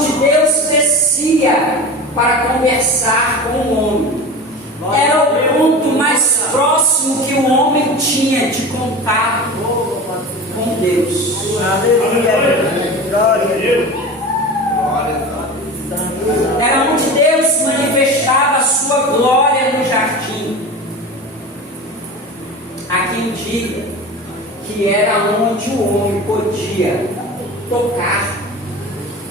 aonde Deus descia para conversar com o homem. Era o ponto mais próximo que o homem tinha de contato com Deus. Era onde Deus manifestava a sua glória no jardim. Há quem diga que era onde o homem podia tocar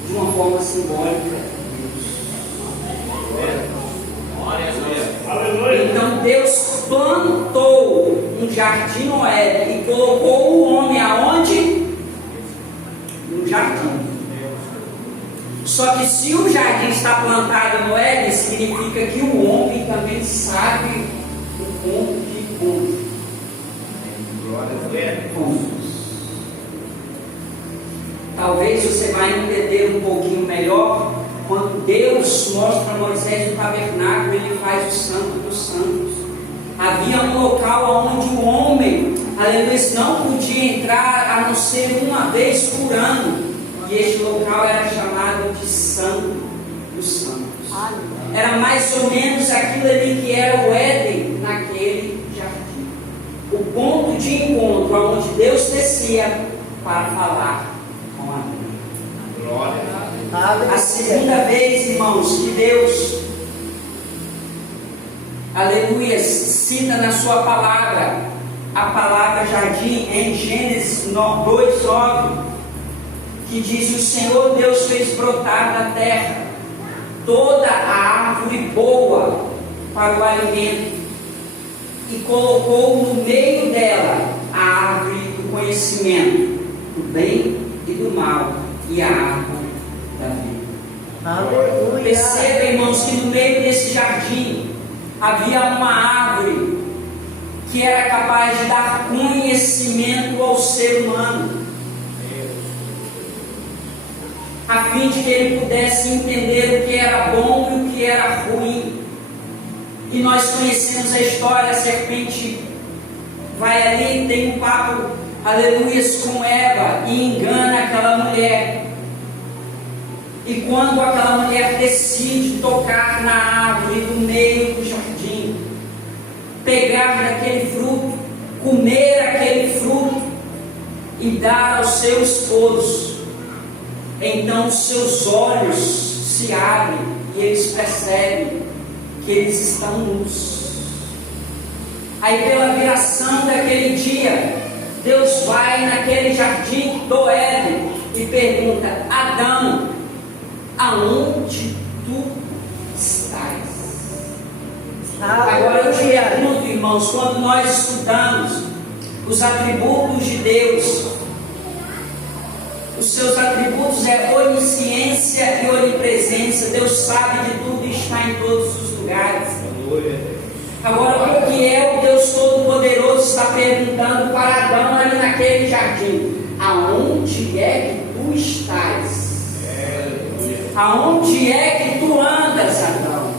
de uma forma simbólica. Então Deus plantou um jardim no Éden e colocou o homem aonde? No jardim. Só que se o jardim está plantado no Éden, significa que o homem também sabe o ponto de encontro. Talvez você vai entender um pouquinho melhor quando Deus mostra a Moisés o tabernáculo. Ele faz o santo dos santos. Havia um local onde o homem, aleluia, não podia entrar a não ser uma vez por ano, e este local era chamado de Santo dos Santos. Era mais ou menos aquilo ali que era o Éden naquele jardim, o ponto de encontro onde Deus descia para falar com a Glória. A segunda vez, irmãos, que Deus, aleluia, cita na sua palavra a palavra jardim em Gênesis 2:9, que diz: o Senhor Deus fez brotar da terra toda a árvore boa para o alimento e colocou no meio dela a árvore do conhecimento do bem e do mal e a árvore da vida. Aleluia. Perceba, irmãos, que no meio desse jardim havia uma árvore que era capaz de dar conhecimento ao ser humano, a fim de que ele pudesse entender o que era bom e o que era ruim. E nós conhecemos a história: a serpente vai ali, tem um papo, aleluia, com Eva e engana aquela mulher. E quando aquela mulher decide tocar na árvore do meio do jardim, pegar daquele fruto, comer aquele fruto e dar ao seu esposo, então os seus olhos se abrem e eles percebem que eles estão nus. Aí, pela viração daquele dia, Deus vai naquele jardim do Éden e pergunta: Adão, aonde tu estás? Agora eu te pergunto, irmãos, quando nós estudamos os atributos de Deus, os seus atributos é onisciência e onipresença. Deus sabe de tudo e está em todos os lugares. Agora, o que é o Deus Todo-Poderoso está perguntando para Adão ali naquele jardim: aonde é que tu estás? Aonde é que tu andas, Adão?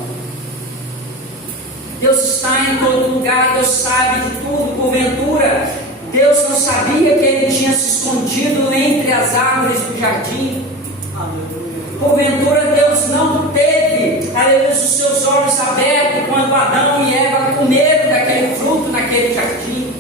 Deus está em todo lugar, Deus sabe de tudo. Porventura, Deus não sabia que ele tinha se escondido entre as árvores do jardim? Porventura, Deus não teve, aleluia, os seus olhos abertos quando Adão e Eva comeram daquele fruto naquele jardim?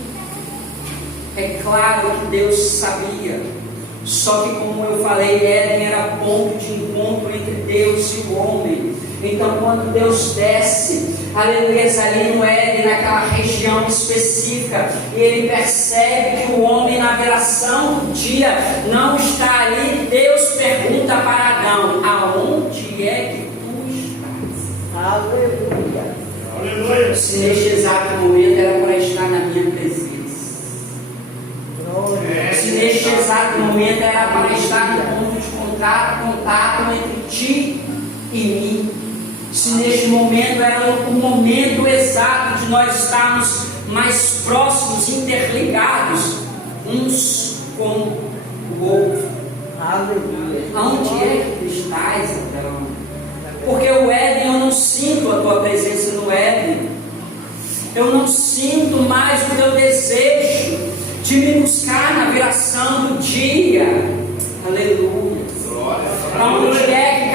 É claro que Deus sabia. Só que, como eu falei, Éden era ponto de encontro entre Deus e o homem. Então, quando Deus desce, aleluia, ali no Éden, naquela região específica, e ele percebe que o homem, na viração do dia, não está ali, Deus pergunta para Adão: aonde é que tu estás? Aleluia. Aleluia. Se neste exato momento era para estar na minha presença. Se neste exato momento era para estar no ponto de contato entre ti e mim. Se neste momento era o momento exato de nós estarmos mais próximos, interligados, uns com o outro. Aleluia. Aonde é que tu estás, Adão? Porque o Éden, eu não sinto a tua presença no Éden. Eu não sinto mais o teu desejo de me buscar na viração do dia. Aleluia. Aonde é que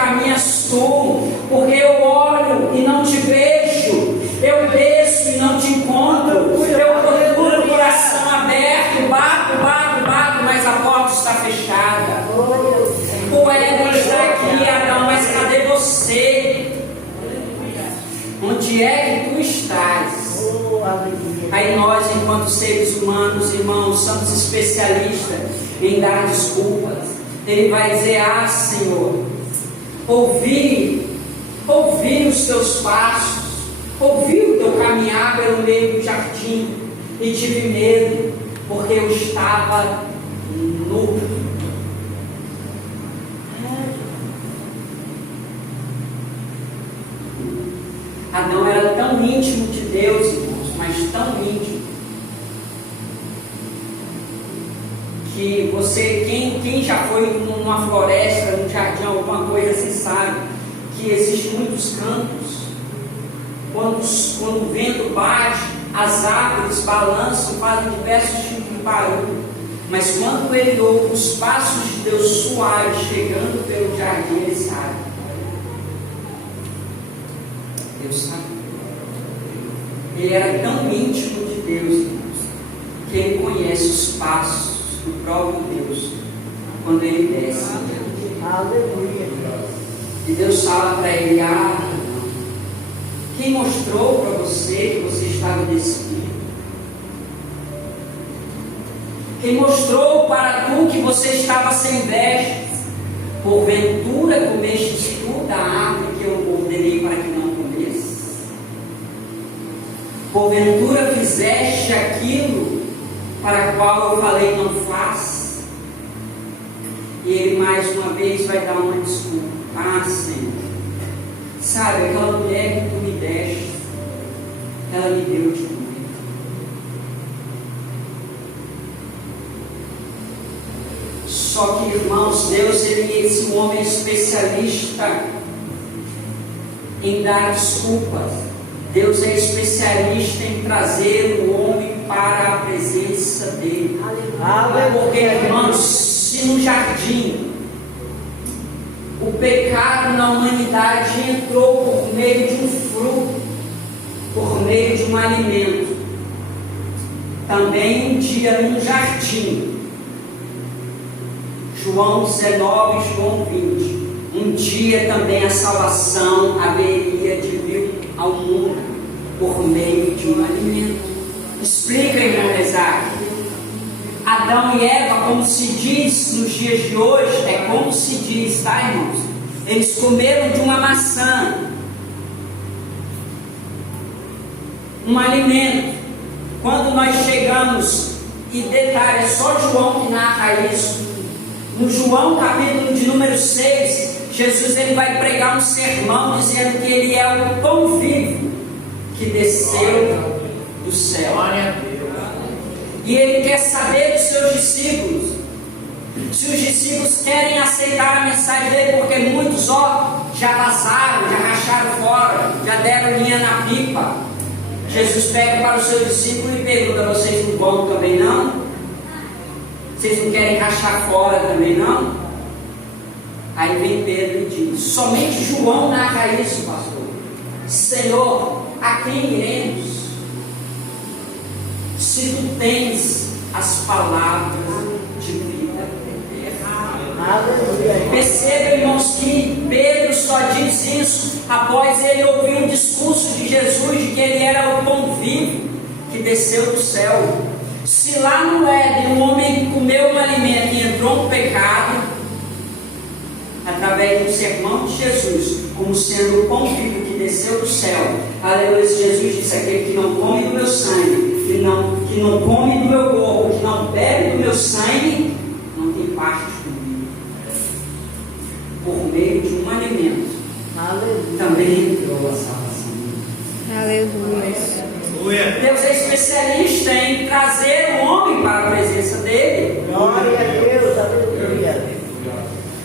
enquanto seres humanos, irmãos, somos especialistas em dar desculpas. Ele vai dizer: ah, Senhor, ouvi os teus passos, ouvi o teu caminhar pelo meio do jardim e tive medo, porque eu estava nu. Adão era tão íntimo de Deus, irmãos, mas tão íntimo, que quem já foi numa floresta, num jardim, alguma coisa assim, sabe que existem muitos cantos. Quando o vento bate, as árvores balançam, fazem diversos tipos de barulho. Mas quando ele ouve os passos de Deus suaves chegando pelo jardim, ele sabe. Deus sabe. Ele era tão íntimo de Deus, irmãos, que ele conhece os passos do próprio Deus quando ele desce. Aleluia. E Deus fala para ele: ah, quem mostrou para você que você estava despido? Quem mostrou para tu que você estava sem vestes? Porventura comestes tu da árvore que eu ordenei para que não comesse? Porventura fizeste aquilo para o qual eu falei não faz? E ele mais uma vez vai dar uma desculpa: ah, Senhor, sabe, aquela mulher que tu me deste, ela me deu de comer. Só que, irmãos, Deus, ele é esse homem especialista em dar desculpas. Deus é especialista em trazer o homem para a presença dele. Porque, irmãos, se no jardim o pecado na humanidade entrou por meio de um fruto, por meio de um alimento, também um dia num jardim, João 19, João 20, um dia também a salvação haveria de vir ao mundo por meio de um alimento. Explica, irmão Isaac. Adão e Eva, como se diz nos dias de hoje, é como se diz, tá, irmãos? Eles comeram de uma maçã, um alimento. Quando nós chegamos, e detalhe, é só João que narra isso. No João capítulo de número 6, Jesus ele vai pregar um sermão dizendo que ele é o pão vivo que desceu do céu. E ele quer saber dos seus discípulos, se os discípulos querem aceitar a mensagem dele, porque muitos já vazaram, já racharam fora, já deram linha na pipa. Jesus pega para os seus discípulos e pergunta: vocês não vão também não? Vocês não querem rachar fora também não? Aí vem Pedro e diz: somente João narra isso, pastor. Senhor, a quem iremos? Se tu tens as palavras de vida eterna. Perceba, irmãos, que Pedro só diz isso após ele ouvir um discurso de Jesus de que ele era o pão vivo que desceu do céu. Se lá no Éden um homem comeu um alimento e entrou no pecado, através do sermão de Jesus, como sendo o pão vivo que desceu do céu, aleluia, Jesus disse: aquele que não come do meu sangue, que não come do meu corpo, que não bebe do meu sangue, não tem parte comigo. Por meio de um alimento, aleluia, também entrou a salvação. Aleluia. Deus é especialista em trazer o homem para a presença dele. Glória a Deus, aleluia.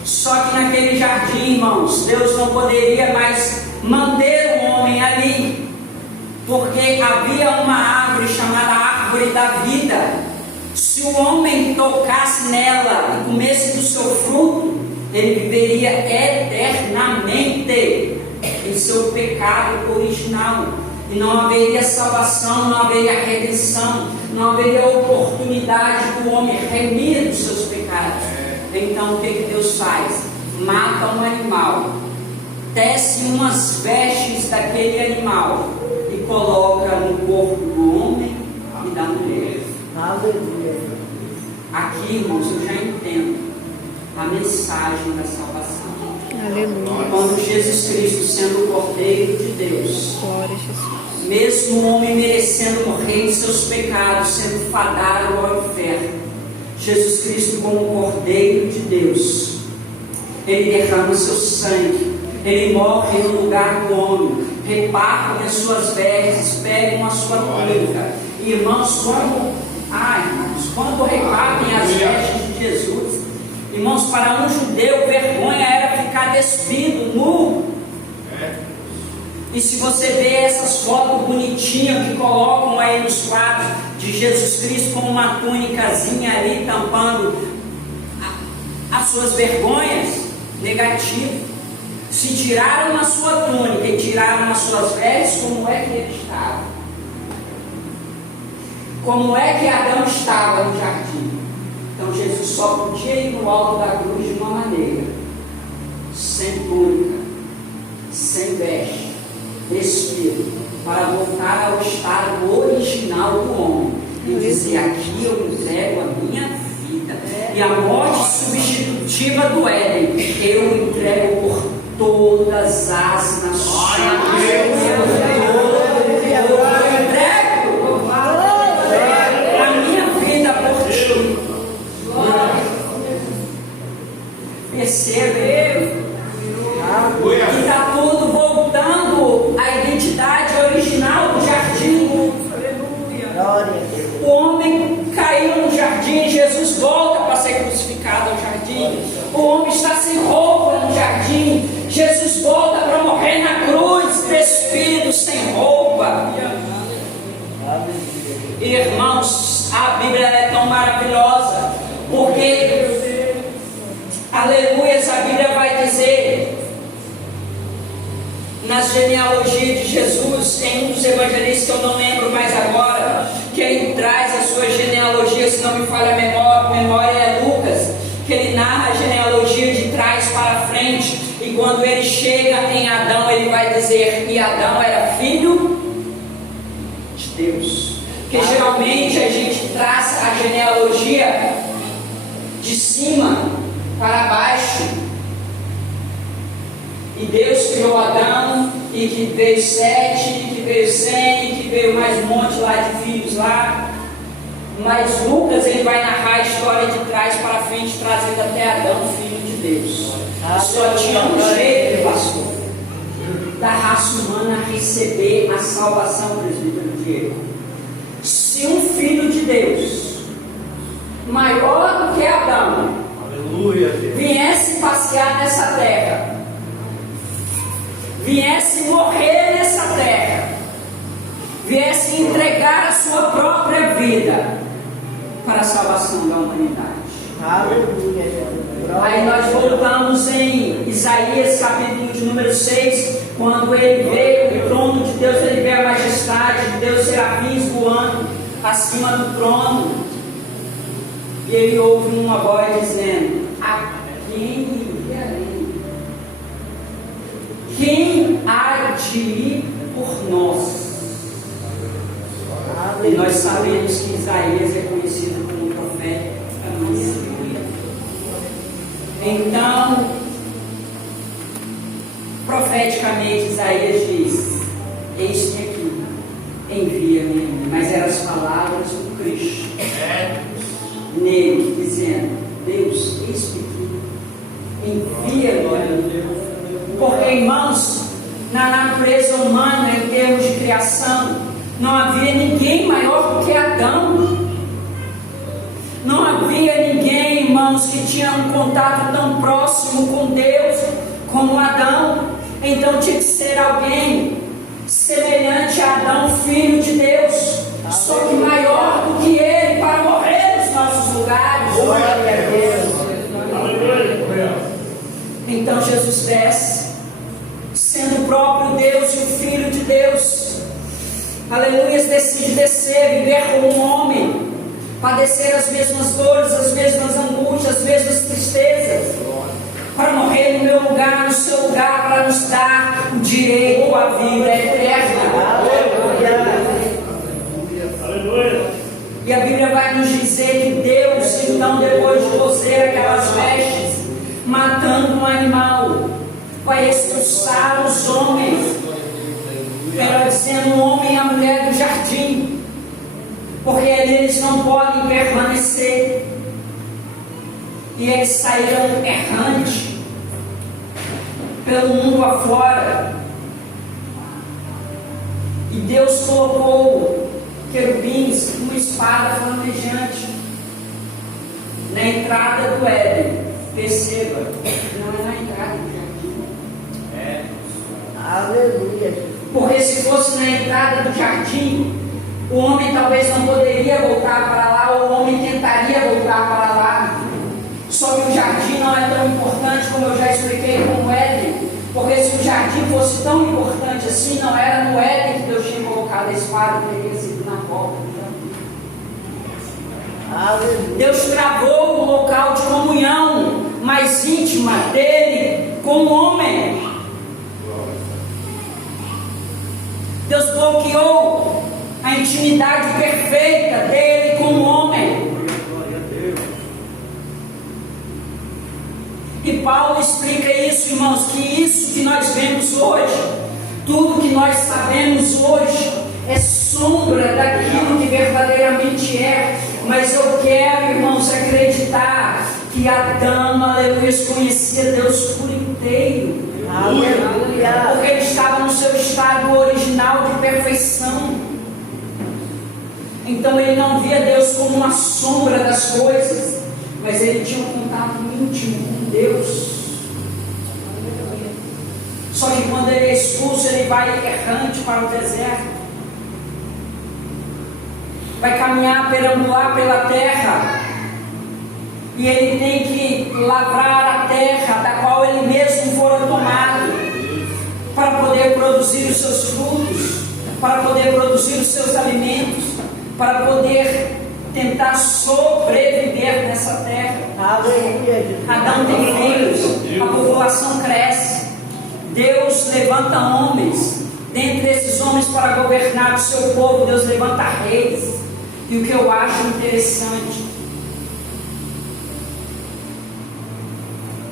Só que naquele jardim, irmãos, Deus não poderia mais manter o homem ali, porque havia uma árvore chamada árvore da vida. Se o homem tocasse nela e comesse do seu fruto, ele viveria eternamente em seu pecado original. E não haveria salvação, não haveria redenção, não haveria oportunidade do homem remir dos seus pecados. Então o que Deus faz? Mata um animal, tece umas vestes daquele animal e coloca no corpo do homem e da mulher. Aleluia. Aqui, irmãos, eu já entendo a mensagem da salvação. Aleluia. Quando Jesus Cristo, sendo o Cordeiro de Deus, Glória a Jesus. mesmo o homem merecendo morrer em seus pecados, sendo fadado ao inferno, Jesus Cristo, como Cordeiro de Deus, ele derrama seu sangue, ele morre no lugar do homem, repartem as suas vestes, pegam a sua túnica. Irmãos, quando repartem as vestes de Jesus, irmãos, para um judeu, vergonha era ficar despido, nu. E se você vê essas fotos bonitinhas que colocam aí nos quadros de Jesus Cristo com uma túnicazinha ali tampando as suas vergonhas, negativo. Se tiraram a sua túnica e tiraram as suas vestes, como é que ele estava? Como é que Adão estava no jardim? Então Jesus só podia ir no alto da cruz de uma maneira: sem túnica, sem veste, despido, para voltar ao estado original do homem e dizer: aqui eu entrego a minha vida, e a morte substitutiva do Éden eu entrego por todas as nações. Eu entrego a minha vida por ti. Percebe? Que está tudo voltando à identidade original do jardim. O homem caiu no jardim, Jesus volta para ser crucificado ao jardim. O homem está sem roupa no jardim, Jesus volta para morrer na cruz, despido, sem roupa. Irmãos, a Bíblia é tão maravilhosa, porque, aleluia, a Bíblia vai dizer, nas genealogias de Jesus, em um dos evangelistas que eu não lembro mais agora, que ele traz a sua genealogia, se não me falha a memória é Lucas, que ele narra a genealogia de trás para frente, e quando ele chega em Adão, ele vai dizer que Adão era filho de Deus. Porque geralmente a gente traça a genealogia de cima para baixo, e Deus criou Adão, e que veio Sete, e que veio Sem, e que veio mais um monte lá de filhos lá. Mas Lucas, ele vai narrar a história de trás para frente, trazendo até Adão, filho de Deus. Só tinha um jeito, pastor, da raça humana receber a salvação, presbítero Diego. Se um filho de Deus, maior do que Adão, viesse passear nessa terra, viesse morrer nessa terra, viesse entregar a sua própria vida para a salvação da humanidade. Aí nós voltamos em Isaías capítulo de número 6, quando ele veio, o trono de Deus, ele vê a majestade de Deus, serafins voando acima do trono, e ele ouve uma voz dizendo: a quem enviarei? Quem há de ir por nós? E nós sabemos que Isaías é conhecido como profeta anunciador. Então, profeticamente, Isaías diz: eis-me aqui, envia-me. Mas eram as palavras do Cristo nele, dizendo: Deus, eis-me aqui, envia-me. Porque, irmãos, na natureza humana, em termos de criação, não havia ninguém maior do que Adão. Não havia ninguém, irmãos, que tinha um contato tão próximo com Deus como Adão. Então tinha que ser alguém semelhante a Adão, filho de Deus, só que maior do que ele, para morrer nos nossos lugares. Glória a Deus. Então Jesus desce, sendo o próprio Deus e o Filho de Deus. Aleluia, decide descer, viver como um homem, padecer as mesmas dores, as mesmas angústias, as mesmas tristezas, para morrer no meu lugar, no seu lugar, para nos dar o direito à vida eterna. Aleluia. E a Bíblia vai nos dizer que Deus, então, depois de coser aquelas vestes, matando um animal, vai expulsar os homens, melhor dizendo, o homem e a mulher do jardim, porque eles não podem permanecer. E eles saíram errantes pelo mundo afora. E Deus colocou querubins, uma espada flamejante na entrada do Éden. Perceba, não é na entrada do jardim. Aleluia. Porque se fosse na entrada do jardim, o homem talvez não poderia voltar para lá, ou o homem tentaria voltar para lá. Só que o jardim não é tão importante, como eu já expliquei com o Éden. Porque se o jardim fosse tão importante assim, não era no Éden que Deus tinha colocado a espada, teria sido na porta do jardim. Aleluia. Deus travou o local de comunhão mais íntima dele com o homem. Deus bloqueou a intimidade perfeita dele com o homem. E Paulo explica isso, irmãos, que isso que nós vemos hoje, tudo que nós sabemos hoje, é sombra daquilo que verdadeiramente é. Mas eu quero, irmãos, acreditar que Adão, aleluia, conhecia Deus por inteiro. Aleluia. Porque ele estava no seu estado original de perfeição. Então ele não via Deus como uma sombra das coisas, mas ele tinha um contato íntimo com Deus. Só que quando ele é expulso, ele vai errante para o deserto, vai caminhar, perambular pela terra, e ele tem que lavrar a terra da qual ele mesmo fora tomado, para poder produzir os seus frutos, para poder produzir os seus alimentos, para poder tentar sobreviver nessa terra. Aleluia. Adão tem filhos, a população cresce, Deus levanta homens, dentre esses homens para governar o seu povo, Deus levanta reis. E o que eu acho interessante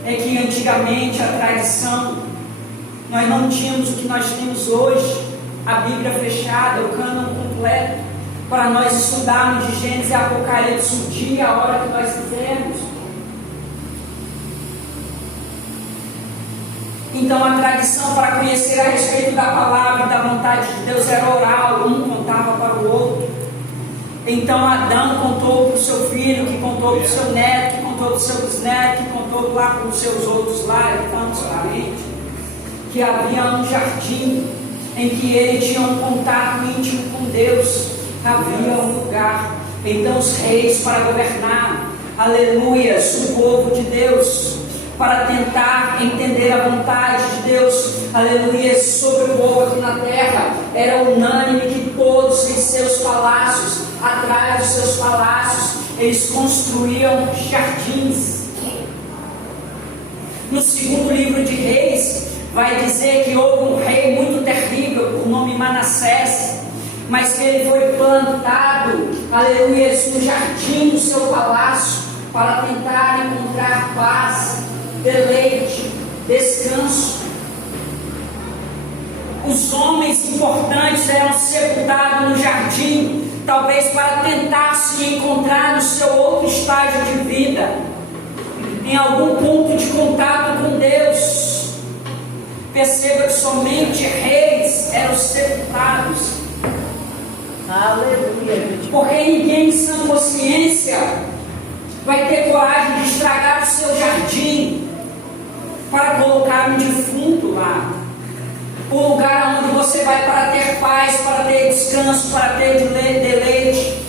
é que antigamente a tradição, nós não tínhamos o que nós temos hoje, a Bíblia fechada, o cânon completo, para nós estudarmos de Gênesis e Apocalipse o dia e a hora que nós quisermos. Então a tradição para conhecer a respeito da palavra e da vontade de Deus era oral, um contava para o outro. Então Adão contou para o seu filho, que contou para o seu neto, que contou para o seu bisneto, que contou lá para os seus outros lá, tantos parentes, que havia um jardim em que ele tinha um contato íntimo com Deus, havia um lugar. Então os reis para governar, aleluia, o povo de Deus, para tentar entender a vontade de Deus, aleluia, sobre o povo aqui na terra, era unânime que todos em seus palácios, atrás dos seus palácios, eles construíam jardins. No segundo livro de Reis, vai dizer que houve um rei muito terrível, por nome Manassés, mas que ele foi plantado, aleluia, no jardim do seu palácio, para tentar encontrar paz, deleite, descanso. Os homens importantes eram sepultados no jardim, talvez para tentar se encontrar no seu outro estágio de vida, em algum ponto de contato com Deus. Perceba que somente reis eram sepultados. Aleluia. Porque ninguém em sã consciência vai ter coragem de estragar o seu jardim para colocar um defunto lá. O lugar onde você vai para ter paz, para ter descanso, para ter deleite.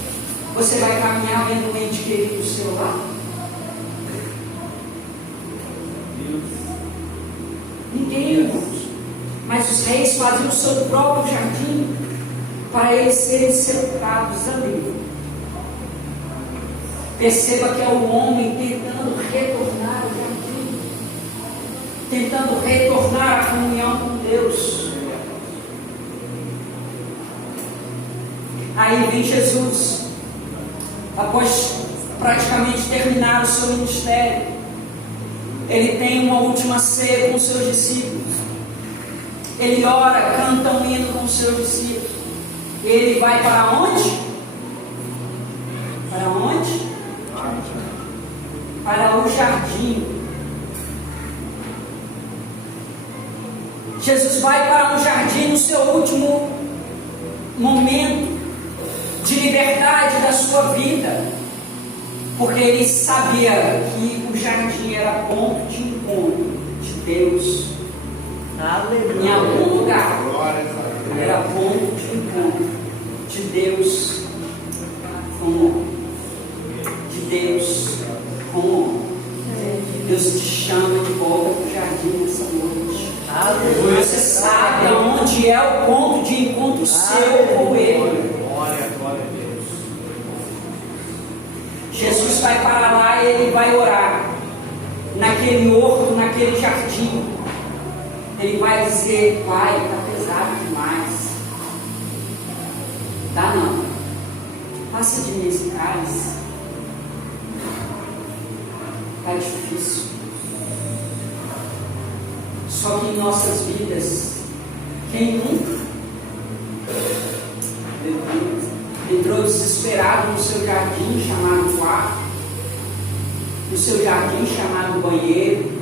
Você vai caminhar vendo um ente querido seu lá? Ninguém, irmãos. Mas os reis faziam o seu próprio jardim para eles serem sepultados ali. Perceba que é o homem tentando retornar ao jardim, tentando retornar à comunhão com Deus. Aí vem Jesus, após praticamente terminar o seu ministério, ele tem uma última ceia com os seus discípulos. Ele ora, canta um hino com os seus discípulos. Ele vai para onde? Para onde? Para o jardim. Jesus vai para um jardim no seu último momento de liberdade da sua vida, porque ele sabia que o jardim era ponto de encontro de Deus. Aleluia. Em algum lugar era ponto de encontro de Deus com o homem. De Deus com o homem. Deus te chama de volta para o jardim nessa noite. Aleluia. Você sabe aonde é o ponto de encontro seu com Ele. Glória a Deus. Jesus vai para lá e ele vai orar. Naquele horto, naquele jardim. Ele vai dizer: Pai, está pesado demais. Dá não. Passa de mim esse cálice. Está difícil. Só que em nossas vidas, quem nunca entrou desesperado no seu jardim chamado quarto, no seu jardim chamado banheiro,